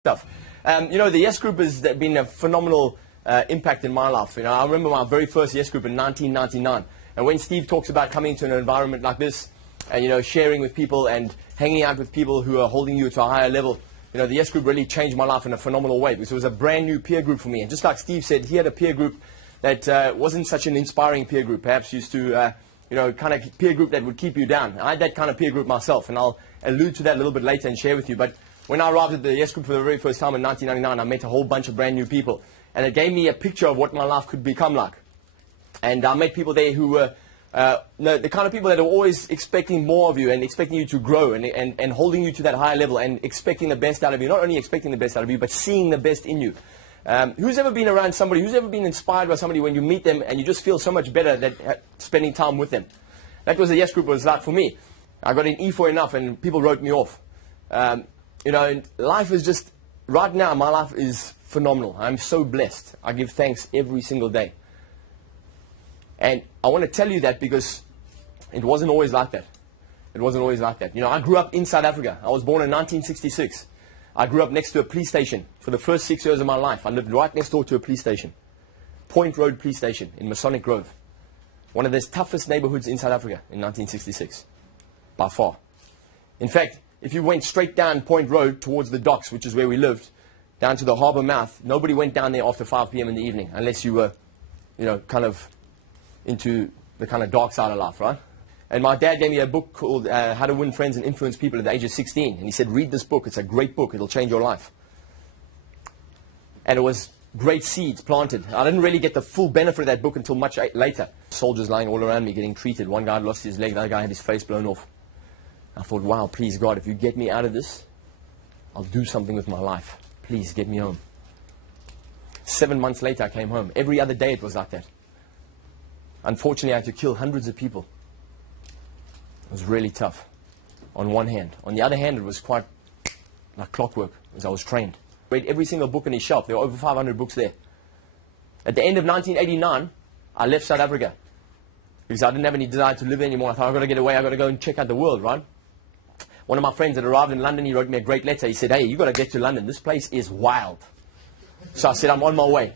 stuff. The Yes Group has been a phenomenal impact in my life. I remember my very first Yes Group in 1999. And when Steve talks about coming to an environment like this and, sharing with people and hanging out with people who are holding you to a higher level, the Yes Group really changed my life in a phenomenal way because it was a brand new peer group for me. And just like Steve said, he had a peer group that wasn't such an inspiring peer group, perhaps used to, kind of peer group that would keep you down. I had that kind of peer group myself, and I'll allude to that a little bit later and share with you. But when I arrived at the Yes Group for the very first time in 1999, I met a whole bunch of brand new people. And it gave me a picture of what my life could become like. And I met people there who were the kind of people that are always expecting more of you and expecting you to grow and holding you to that higher level and expecting the best out of you. Not only expecting the best out of you, but seeing the best in you. Who's ever been around somebody, who's ever been inspired by somebody when you meet them and you just feel so much better that spending time with them? That was the Yes Group was like for me. I got an E for enough and people wrote me off. And life is just, right now, my life is phenomenal. I'm so blessed. I give thanks every single day. And I want to tell you that because it wasn't always like that. It wasn't always like that. I grew up in South Africa. I was born in 1966. I grew up next to a police station for the first 6 years of my life. I lived right next door to a police station. Point Road Police Station in Masonic Grove. One of the toughest neighborhoods in South Africa in 1966. By far. In fact, if you went straight down Point Road towards the docks, which is where we lived, down to the harbour mouth, nobody went down there after 5 p.m. in the evening, unless you were, kind of into the kind of dark side of life, right? And my dad gave me a book called How to Win Friends and Influence People at the age of 16. And he said, read this book. It's a great book. It'll change your life. And it was great seeds planted. I didn't really get the full benefit of that book until much later. Soldiers lying all around me getting treated. One guy lost his leg. The other guy had his face blown off. I thought, wow, please, God, if you get me out of this, I'll do something with my life. Please, get me home. 7 months later, I came home. Every other day it was like that. Unfortunately, I had to kill hundreds of people. It was really tough, on one hand. On the other hand, it was quite like clockwork, as I was trained. I read every single book on his shelf. There were over 500 books there. At the end of 1989, I left South Africa because I didn't have any desire to live anymore. I thought, I've got to get away. I've got to go and check out the world, right? One of my friends that arrived in London, he wrote me a great letter. He said, hey, you've got to get to London. This place is wild. So I said, I'm on my way.